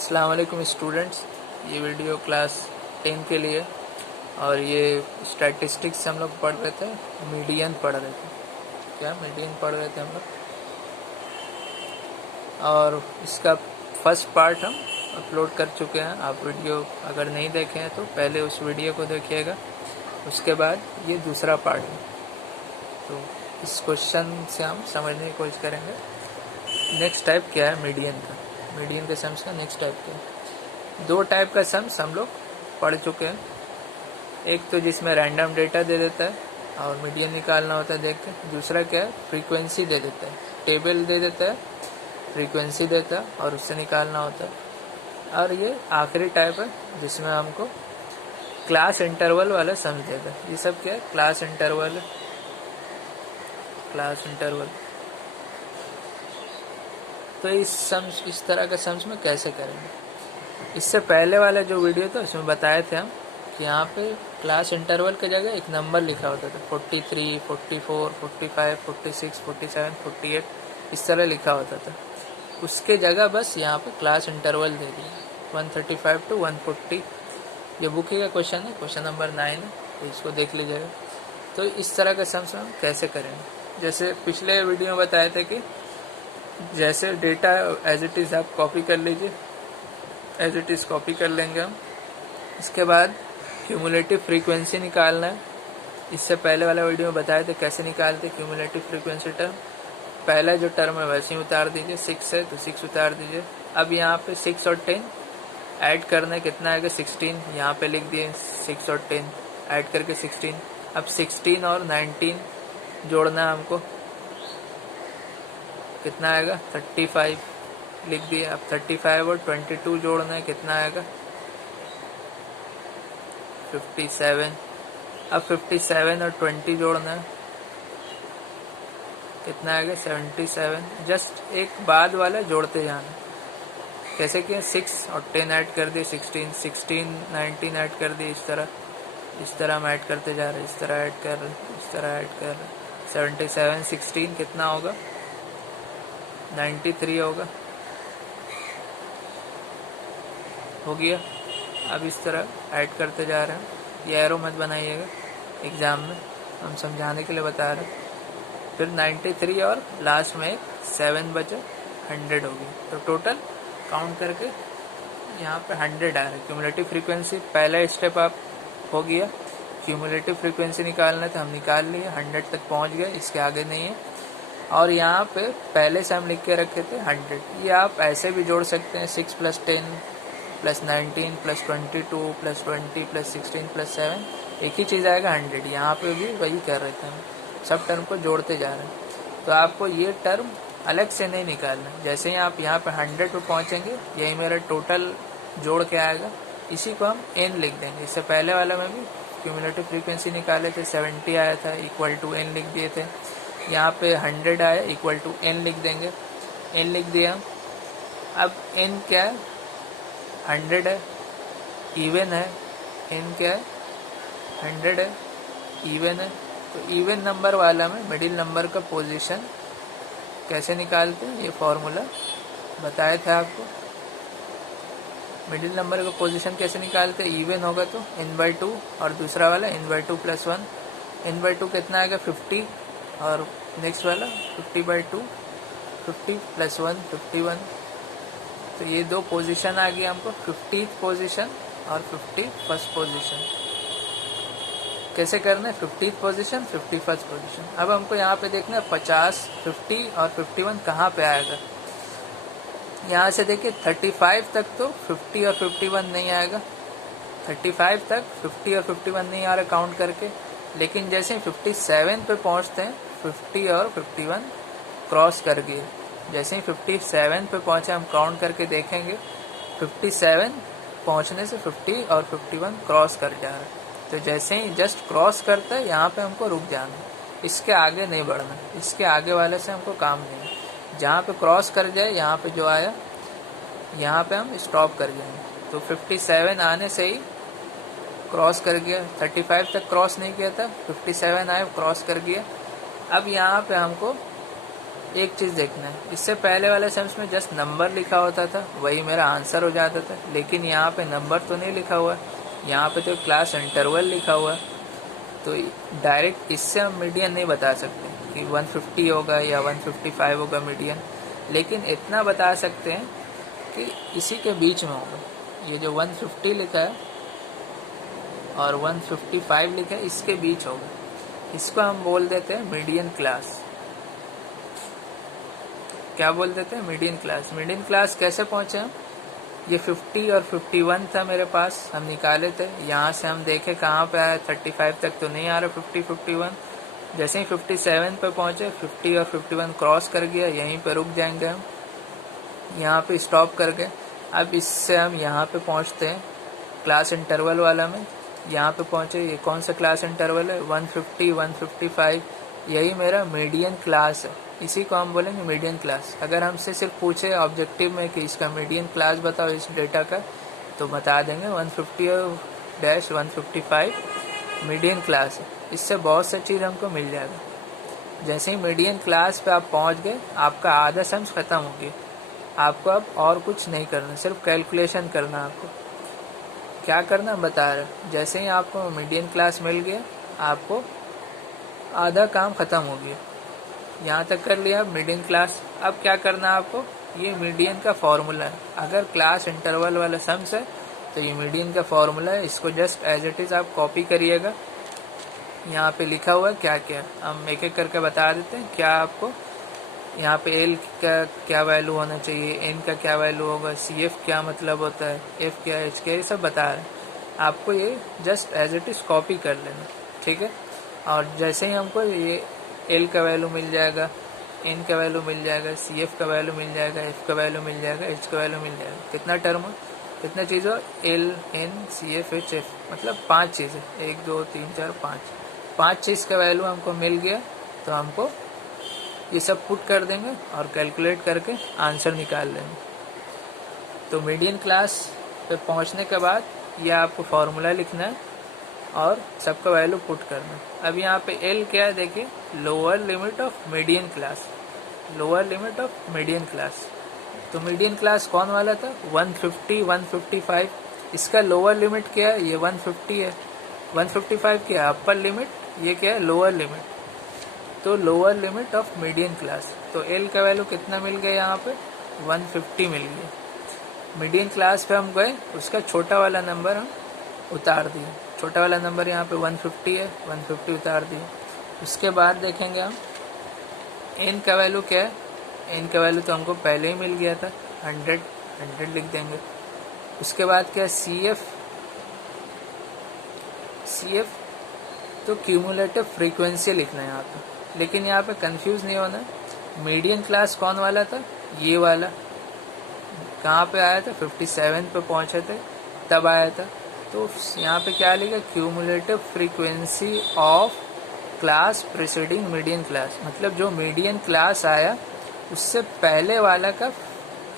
अस्सलाम वालेकुम स्टूडेंट्स। ये वीडियो क्लास 10 के लिए और ये स्टैटिस्टिक्स हम लोग पढ़ रहे थे, मीडियन पढ़ रहे थे। क्या मीडियन पढ़ रहे थे हम लोग, और इसका फर्स्ट पार्ट हम अपलोड कर चुके हैं। आप वीडियो अगर नहीं देखे हैं तो पहले उस वीडियो को देखिएगा, उसके बाद ये दूसरा पार्ट है। तो इस क्वेश्चन से हम समझने की कोशिश करेंगे नेक्स्ट टाइप क्या है मीडियन का। मीडियन के सम्स का नेक्स्ट टाइप क्या है। दो टाइप का सम्स हम लोग पढ़ चुके हैं। एक तो जिसमें रैंडम डेटा दे देता है और मीडियन निकालना होता है देख के। दूसरा क्या है, फ्रीक्वेंसी दे देता है, टेबल दे देता है, फ्रीक्वेंसी देता है और उससे निकालना होता है। और ये आखिरी टाइप है जिसमें हमको क्लास इंटरवल वाला सम्स देता है। ये सब क्या है, क्लास इंटरवल। क्लास इंटरवल तो इस तरह के सम्स में कैसे करेंगे। इससे पहले वाला जो वीडियो था उसमें बताए थे हम कि यहाँ पे क्लास इंटरवल की जगह एक नंबर लिखा होता था, 43, 44, 45, 46, 47, 48 इस तरह लिखा होता था। उसके जगह बस यहाँ पे क्लास इंटरवल दे दिया, 135 to 140। ये बुक का क्वेश्चन है, क्वेश्चन नंबर 9 है, तो इसको देख लीजिएगा। तो इस तरह के सम्स हम कैसे करेंगे। जैसे पिछले वीडियो में बताए थे कि जैसे डेटा एज इट इज़ आप कॉपी कर लीजिए, एज इट इज़ कॉपी कर लेंगे हम। इसके बाद क्यूमुलेटिव फ्रीक्वेंसी निकालना है। इससे पहले वाला वीडियो में बताए थे कैसे निकालते क्यूमुलेटिव फ्रीक्वेंसी टर्म। पहला जो टर्म है वैसे ही उतार दीजिए, 6 है तो 6 उतार दीजिए। अब यहाँ पे 6 और 10 ऐड करना है, कितना आएगा 16। यहाँ पे लिख दिए 6 और 10 ऐड करके 16। अब 16 और 19 जोड़ना है हमको, कितना आएगा 35 लिख दिए। अब 35 और 22 जोड़ना है, कितना आएगा 57। अब 57 और 20 जोड़ना है, कितना आएगा 77। जस्ट एक बाद वाला जोड़ते जाना। कैसे किया, 6 और 10 ऐड कर दिए 16, 16 19 ऐड कर दिए। इस तरह हम ऐड करते जा रहे हैं, इस तरह ऐड कर रहे हैं, इस तरह ऐड कर रहे हैं। 77 16 कितना होगा 93 होगा, हो गया। अब इस तरह ऐड करते जा रहे हैं। ये एरो मत बनाइएगा, एग्ज़ाम में हम समझाने के लिए बता रहे हैं। फिर 93 और लास्ट में 7 बचे, 100 होगी। तो टोटल काउंट करके यहाँ पे 100 आ रहा है। क्यूमुलेटिव फ्रीक्वेंसी पहला स्टेप आप हो गया। क्यूमुलेटिव फ्रीक्वेंसी निकालना था, हम निकाल लिए, 100 तक पहुँच गए, इसके आगे नहीं है। और यहाँ पे पहले से हम लिख के रखे थे 100। ये आप ऐसे भी जोड़ सकते हैं, 6 + 10 + 19 + 22 + 20 + 16 + 7 एक ही चीज़ आएगा 100। यहाँ पे भी वही कर रहे थे हम, सब टर्म को जोड़ते जा रहे हैं। तो आपको ये टर्म अलग से नहीं निकालना। जैसे ही आप यहाँ पे 100 पे पहुँचेंगे, यही मेरा टोटल जोड़ के आएगा, इसी को हम n लिख देंगे। इससे पहले वाला में भी क्यूमुलेटिव फ्रीक्वेंसी निकाले थे, 70 आया था, = n लिख दिए थे। यहाँ पे 100 आया, = n लिख देंगे, n लिख दिया। अब n क्या है, 100 है, इवन है। n क्या है, 100 है, इवन है। तो इवन नंबर वाला में मिडिल नंबर का पोजीशन कैसे निकालते हैं, ये फॉर्मूला बताए थे आपको। मिडिल नंबर का पोजीशन कैसे निकालते हैं, इवन होगा तो n/2 और दूसरा वाला n/2 + 1। n/2 कितना आएगा 50 और नेक्स्ट वाला 50/2, 50 + 1 51। तो ये दो पोजीशन आ गई हमको, 50th पोजीशन और 51st पोजीशन। कैसे करना है, 50th पोजीशन 51st पोजीशन। अब हमको यहाँ पे देखना है 50, 50 और 51 कहाँ पे आएगा। यहाँ से देखिए 35 तक तो 50 और 51 नहीं आएगा। 35 तक 50 और 51 नहीं आ रहा काउंट करके। लेकिन जैसे 57 पे पहुँचते हैं, 50 और 51 क्रॉस कर गए। जैसे ही 57 पे पहुँचे हम काउंट करके देखेंगे, 57 पहुँचने से 50 और 51 क्रॉस कर जा रहा है। तो जैसे ही जस्ट क्रॉस करता है, यहाँ पे हमको रुक जाना है, इसके आगे नहीं बढ़ना। इसके आगे वाले से हमको काम नहीं है। जहाँ पे क्रॉस कर जाए, यहाँ पे जो आया यहाँ पे हम स्टॉप कर जाएंगे। तो 57 आने से ही क्रॉस कर गया, 35 तक क्रॉस नहीं किया था, 57 आए क्रॉस कर गया। अब यहाँ पे हमको एक चीज़ देखना है, इससे पहले वाले सम्स में जस्ट नंबर लिखा होता था, वही मेरा आंसर हो जाता था। लेकिन यहाँ पे नंबर तो नहीं लिखा हुआ है, यहाँ पे तो क्लास इंटरवल लिखा हुआ है। तो डायरेक्ट इससे हम मीडियन नहीं बता सकते कि 150 होगा या 155 होगा मीडियन, लेकिन इतना बता सकते हैं कि इसी के बीच में होगा। ये जो 150 लिखा है और 155 लिखा है, इसके बीच होगा। इसको हम बोल देते हैं मीडियन क्लास। क्या बोल देते हैं? Median class. मीडियन क्लास कैसे पहुंचे हम? ये 50 और 51 था मेरे पास, हम निकाले थे। यहाँ से हम देखे कहाँ पे आया, 35 तक तो नहीं आ रहा 50 51। जैसे ही 57 पे पहुंचे, 50 और 51 क्रॉस कर गया, यहीं पे रुक जाएंगे हम, यहाँ पे स्टॉप कर गए। अब इससे हम यहाँ पे पहुँचते हैं क्लास इंटरवल वाला में। यहाँ पे पहुँचे, ये कौन सा क्लास इंटरवल है? 150 155, यही मेरा मीडियन क्लास है। इसी को हम बोलेंगे मीडियन क्लास। अगर हमसे सिर्फ पूछे ऑब्जेक्टिव में कि इसका मीडियन क्लास बताओ इस डेटा का, तो बता देंगे 150-155 मीडियन क्लास है। इससे बहुत सी चीज़ हमको मिल जाएगा। जैसे ही मीडियन क्लास पे आप पहुंच गए, आपका आधा सम्स खत्म हो गया। आपको अब और कुछ नहीं करना, सिर्फ कैलकुलेशन करना। आपको क्या करना बता रहे, जैसे ही आपको मीडियन क्लास मिल गया, आपको आधा काम खत्म हो गया। यहाँ तक कर लिया मीडियन क्लास। अब क्या करना आपको, ये मीडियन का फॉर्मूला है। अगर क्लास इंटरवल वाला सम्स है तो ये मीडियन का फॉर्मूला है, इसको जस्ट एज इट इज़ आप कॉपी करिएगा। यहाँ पे लिखा हुआ है क्या क्या, हम एक एक करके बता देते हैं। क्या आपको यहाँ पे एल का क्या वैल्यू होना चाहिए, एन का क्या वैल्यू होगा, सी एफ क्या मतलब होता है, एफ क्या, एच क्या, ये सब बता रहे हैं। आपको ये just as it is copy कर लेना, ठीक है। और जैसे ही हमको ये एल का वैल्यू मिल जाएगा, एन का वैल्यू मिल जाएगा, सी एफ का वैल्यू मिल जाएगा, एफ का वैल्यू मिल जाएगा, एच का वैल्यू मिल जाएगा। कितना टर्म हो, कितना चीज़ हो, L N C F H F, मतलब 5 चीज़ें, 1 2 3 4 5 चीज़ का वैल्यू हमको मिल गया। तो हमको ये सब पुट कर देंगे और कैलकुलेट करके आंसर निकाल लेंगे। तो मीडियन क्लास पे पहुंचने के बाद ये आपको फार्मूला लिखना है और सबका वैल्यू पुट करना है। अब यहाँ पे एल क्या है देखिए, lower limit of median class, lower limit of median class. तो मीडियन क्लास कौन वाला था? 150 155। इसका लोअर लिमिट क्या है? ये 150 है। 155 क्या है? Upper limit. ये क्या है? Lower limit. तो lower limit of median class. तो एल का वैल्यू कितना मिल गया यहाँ पे? 150 मिल गया। मीडियन क्लास पे हम गए, उसका छोटा वाला नंबर हम उतार दिए। छोटा वाला नंबर यहाँ पे 150 है, 150 उतार दिए। उसके बाद देखेंगे हम एन का वैल्यू क्या है। एन का वैल्यू तो हमको पहले ही मिल गया था, 100 लिख देंगे। उसके बाद क्या, सी एफ तो क्यूमुलेटिव फ्रीक्वेंसी लिखना है यहाँ पे। लेकिन यहाँ पे कंफ्यूज नहीं होना। मीडियन क्लास कौन वाला था? ये वाला। कहाँ पे आया था? 57 पे पहुँचे थे तब आया था। तो यहाँ पे क्या लिखा? Cumulative frequency of class preceding median class, मतलब जो मीडियन क्लास आया उससे पहले वाला का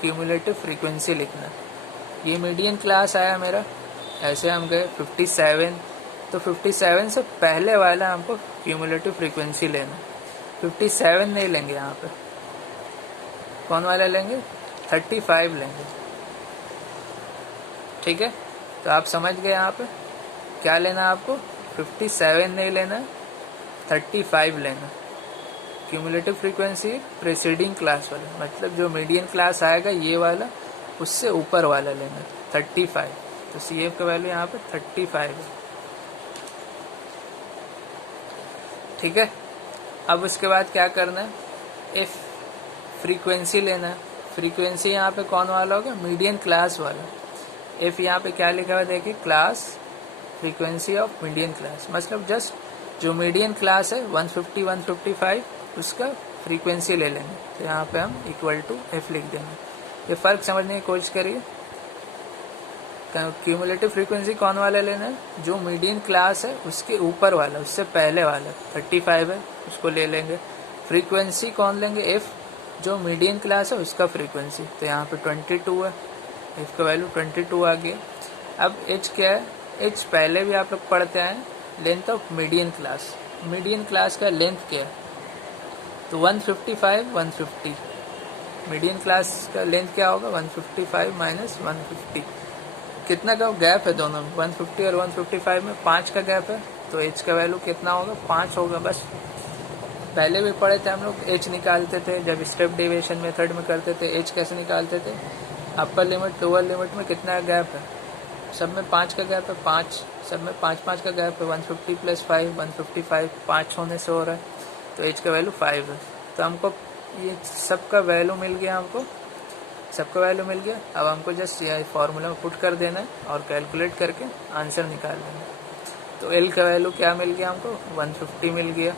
क्यूमुलेटिव फ्रीक्वेंसी लिखना। ये मीडियन क्लास आया मेरा, ऐसे हम गए 57, तो 57 से पहले वाला हमको क्यूमुलेटिव फ्रीक्वेंसी लेना। 57 नहीं लेंगे यहाँ पे, कौन वाला लेंगे? 35 लेंगे, ठीक है। तो आप समझ गए यहाँ पे क्या लेना आपको? 57 नहीं लेना, 35 लेना। क्यूमुलेटिव फ्रीक्वेंसी प्रीसीडिंग क्लास वाला, मतलब जो मीडियन क्लास आएगा ये वाला, उससे ऊपर वाला लेना 35। तो सी एफ का वैल्यू यहाँ पे 35 है, ठीक है। अब उसके बाद क्या करना है? एफ फ्रीक्वेंसी लेना है। फ्रीक्वेंसी यहाँ पे कौन वाला होगा? मीडियन क्लास वाला। एफ यहाँ पे क्या लिखा हुआ देखिए, class frequency of median class, मतलब जस्ट जो मीडियन क्लास है 150 155 उसका फ्रीक्वेंसी ले लेंगे। तो यहाँ पे हम इक्वल टू एफ लिख देंगे। ये फ़र्क समझने की कोशिश करिए। क्यूमुलेटिव फ्रीक्वेंसी कौन वाला लेना है? जो मीडियन क्लास है उसके ऊपर वाला, उससे पहले वाला 35 है, उसको ले लेंगे। फ्रीक्वेंसी कौन लेंगे? एफ, जो मीडियन क्लास है उसका फ्रीक्वेंसी। तो यहाँ पे 22 है, एफ का वैल्यू 22 आ गया। अब एच क्या है? एच पहले भी आप लोग पढ़ते हैं, length of median class. Median class का लेंथ क्या है? तो 155 150, मीडियन क्लास का लेंथ क्या होगा 155 माइनस 150। कितना का गैप है दोनों में, 150 और 155 में 5 का गैप है, तो एच का वैल्यू कितना होगा 5 होगा। बस पहले भी पढ़े थे हम लोग, एच निकालते थे जब स्टेप डेविएशन मेथड में करते थे। एच कैसे निकालते थे, अपर लिमिट लोअर लिमिट में कितना गैप है, सब में 5 का गैप है, 5 सब में 5 का गैप है। 150 प्लस 5 155, 5 होने से हो रहा है, तो एच का वैल्यू 5 है। तो हमको ये सबका वैल्यू मिल गया, हमको सबका वैल्यू मिल गया। अब हमको जस्ट ये फॉर्मूला में पुट कर देना है और कैलकुलेट करके आंसर निकाल लेना है। तो एल का वैल्यू क्या मिल गया हमको 150 मिल गया।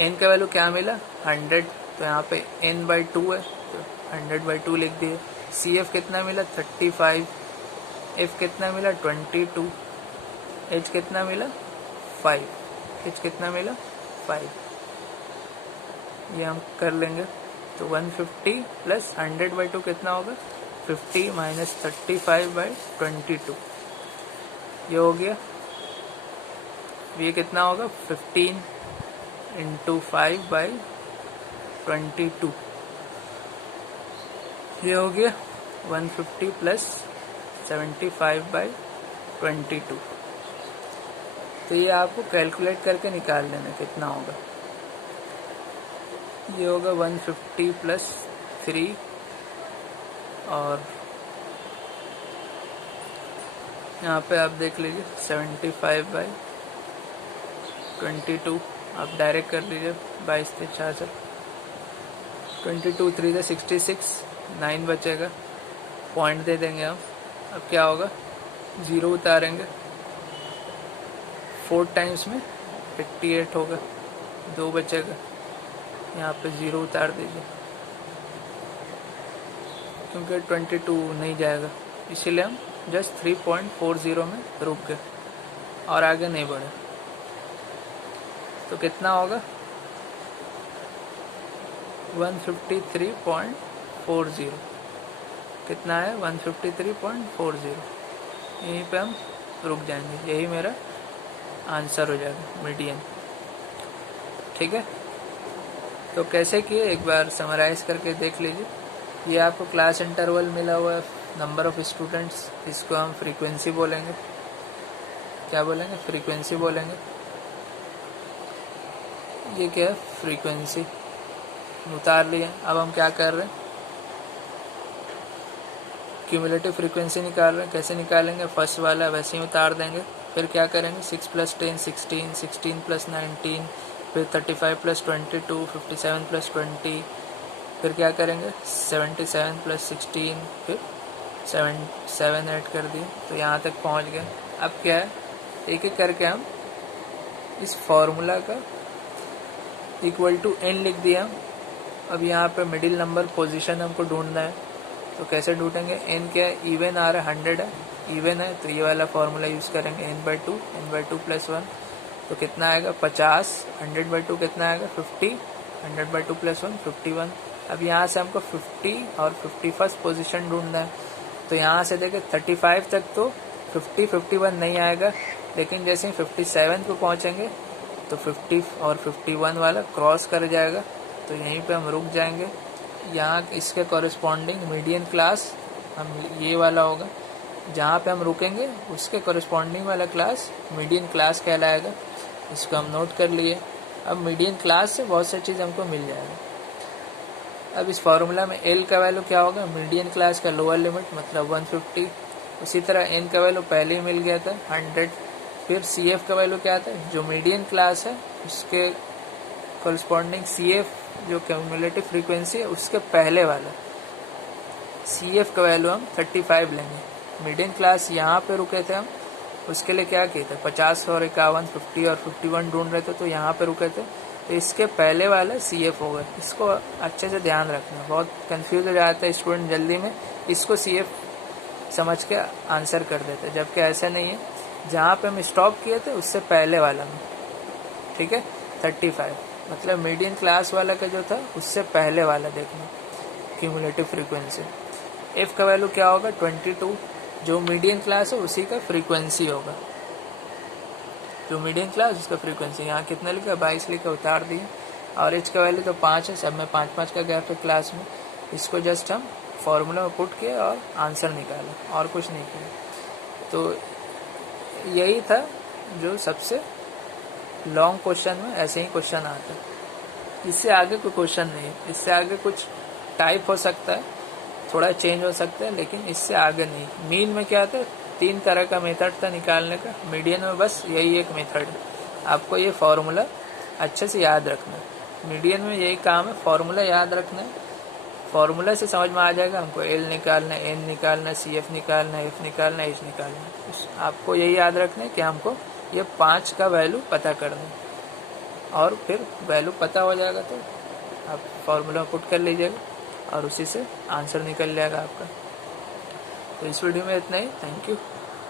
एन का वैल्यू क्या मिला 100, तो यहाँ पे n/2 है तो 100/2 लिख दिए। सी एफ कितना मिला 35, एफ कितना मिला 22, एच कितना मिला 5, एच कितना मिला 5। ये हम कर लेंगे। तो 150 प्लस 100/2 कितना होगा 50 माइनस 35/22, ये हो गया। ये कितना होगा 15 इंटू 5/22, ये हो गया 150 प्लस 75/22। तो ये आपको कैलकुलेट करके निकाल लेना कितना होगा। ये होगा 150 प्लस 3 और यहाँ पे आप देख लीजिए 75/22, आप डायरेक्ट कर लीजिए 22 से 66, 22 3 से 66, 9 बचेगा, पॉइंट दे देंगे हम। अब क्या होगा 0 उतारेंगे, 4 टाइम्स में 58 होगा, 2 बचेगा, यहाँ पे 0 उतार दीजिए क्योंकि 22 नहीं जाएगा, इसीलिए हम जस्ट 3.40 में रुक गए और आगे नहीं बढ़े। तो कितना होगा 153.40, कितना है 153.40, यहीं पे हम रुक जाएंगे, यही मेरा आंसर हो जाएगा मीडियन। ठीक है, तो कैसे किए एक बार समराइज करके देख लीजिए। ये आपको क्लास इंटरवल मिला हुआ है, नंबर ऑफ स्टूडेंट्स, इसको हम फ्रीक्वेंसी बोलेंगे। क्या बोलेंगे फ्रीक्वेंसी बोलेंगे। ये क्या है फ्रीक्वेंसी, उतार लिए। अब हम क्या कर रहे हैं क्यूमुलेटिव फ्रीक्वेंसी निकाल रहे हैं। कैसे निकालेंगे, फर्स्ट वाला वैसे ही उतार देंगे, फिर क्या करेंगे 6 + 10 16, 16 + 19, फिर 35 + 22 57 + 20, फिर क्या करेंगे 77 + 16, फिर 7 ऐड कर दिए, तो यहाँ तक पहुँच गए। अब क्या है एक एक करके हम इस फॉर्मूला का इक्वल टू n लिख दिया। अब यहाँ पे मिडिल नंबर पोजीशन हमको ढूंढना है, तो कैसे ढूंढेंगे, n क्या है इवन आ रहा है 100 है, इवन है तो ये वाला फॉर्मूला यूज़ करेंगे n/2 + 1, तो कितना आएगा 50, 100/2 कितना आएगा 50, 100/2 + 1 51। अब यहाँ से हमको 50 और 51st पोजीशन ढूंढना है, तो यहाँ से देखें 35 तक तो 50 51 नहीं आएगा, लेकिन जैसे ही 57 पे पहुँचेंगे तो 50 और 51 वाला क्रॉस कर जाएगा, तो यहीं पे हम रुक जाएंगे। यहाँ इसके कॉरेस्पॉन्डिंग मीडियन क्लास हम ये वाला होगा, जहाँ पे हम रुकेंगे उसके कॉरेस्पॉन्डिंग वाला क्लास मीडियन क्लास कहलाएगा। इसको हम नोट कर लिए। अब मीडियन क्लास से बहुत सी चीज़ हमको मिल जाएगा। अब इस फार्मूला में एल का वैल्यू क्या होगा, मीडियन क्लास का लोअर लिमिट मतलब 150, उसी तरह एन का वैल्यू पहले ही मिल गया था 100, फिर सी एफ का वैल्यू क्या था, जो मीडियन क्लास है उसके कॉरेस्पॉन्डिंग सी एफ जो क्यूमुलेटिव फ्रीक्वेंसी है उसके पहले वाला सी एफ का वैल्यू हम 35 लेंगे। मीडियन क्लास यहाँ पे रुके थे हम, उसके लिए क्या किए थे 50 और 51 50 और 51 ढूंढ रहे थे, तो यहाँ पे रुके थे, तो इसके पहले वाला सी एफ होगा। इसको अच्छे से ध्यान रखना, बहुत कंफ्यूज हो जाता है स्टूडेंट जल्दी में, इसको सी एफ समझ के आंसर कर देते, जबकि ऐसा नहीं है। जहाँ पे हम स्टॉप किए थे उससे पहले वाला में, ठीक है 35 मतलब मीडियन क्लास वाला का जो था उससे पहले वाला देखना क्यूमुलेटिव फ्रीक्वेंसी। एफ का वैल्यू क्या होगा 22, जो मीडियन क्लास है उसी का फ्रीक्वेंसी होगा, जो मीडियन क्लास उसका फ्रीक्वेंसी। यहाँ कितना लिखा 22 लिखा, उतार दिए। और एच का वैल्यू तो 5 है, सब में 5-5 का गैप है क्लास में। इसको जस्ट हम फॉर्मूला में पुट किए और आंसर निकाला, और कुछ नहीं किया। तो यही था जो सबसे लॉन्ग क्वेश्चन में ऐसे ही क्वेश्चन आता है, इससे आगे कोई क्वेश्चन नहीं है। इससे आगे कुछ टाइप हो सकता है, थोड़ा चेंज हो सकता है, लेकिन इससे आगे नहीं। मीन में क्या था, 3 तरह का मेथड था निकालने का, मीडियन में बस यही एक मेथड है। आपको ये फॉर्मूला अच्छे से याद रखना है। मीडियन में यही काम है, फॉर्मूला याद रखना है। फॉर्मूला से समझ में आ जाएगा हमको एल निकालना है, एन निकालना है, सी एफ निकालना है, एफ निकालना है, एच निकालना है। आपको यही याद रखना है कि हमको ये 5 का वैल्यू पता करना है, और फिर वैल्यू पता हो जाएगा तो आप फॉर्मूला पुट कर लीजिएगा और उसी से आंसर निकल जाएगा आपका। तो इस वीडियो में इतना ही। Thank you.